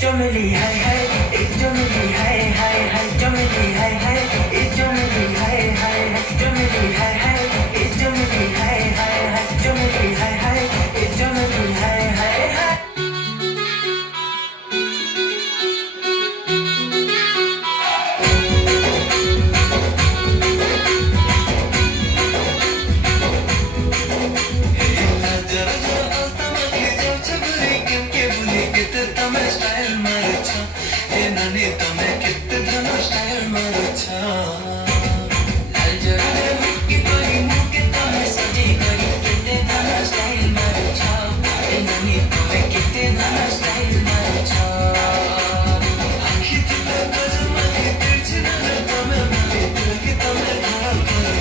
जो मिली हाय हाय एक जो मिली हाय हाय हाय जो मिली हाय हाय एक जो मिली हाय हाय हाय जो मिली हाय हाय एक जो मिली हाय हाय हाय जो मिली हाय हाय एक जो मिली हाय हाय हाय स्टाइल मारो ये नानी तुम्हें कितने धनो स्टाइल मारो लाल जरा की कोई मुके तुम्हें सजी करी कितने धनो स्टाइल मारो ये नानी तुम्हें कितने धनो स्टाइल मारो आखी तुझे कजमा के तिरछी नजर तुम्हें मारे दिल की तुम्हें घायल करो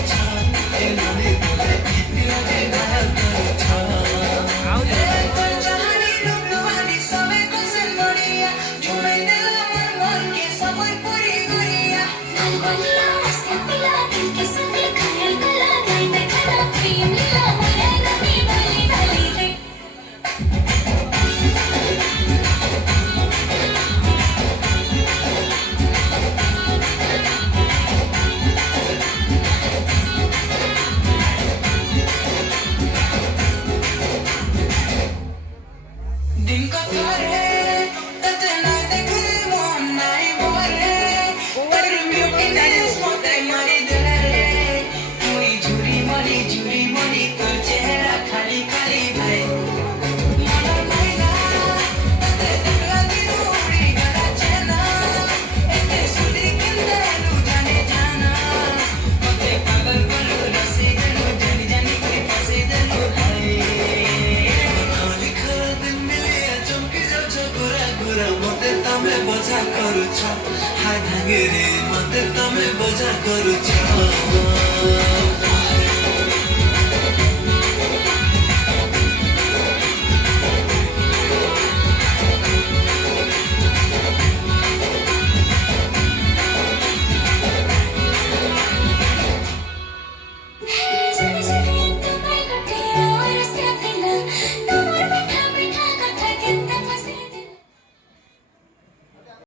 ये नानी तुम्हें कितने लगे घायल करो दिन का तारे तते ना देखे मोहन नहीं बोले पर म्यूट ने स्मोते मरी दे कोई झूरी मरी तो चेहरा खाली खाली भाई मानो नहीं ना तते दिखला दिनो उड़ी गला चेना एते सुधी किंदे लू जाने जाना मते पागल बोलो रसी गलो जानी जानी कोई फंसे दलो मते तमे बजा करूछ हाय भांगे रे मते तमे बजा करूछ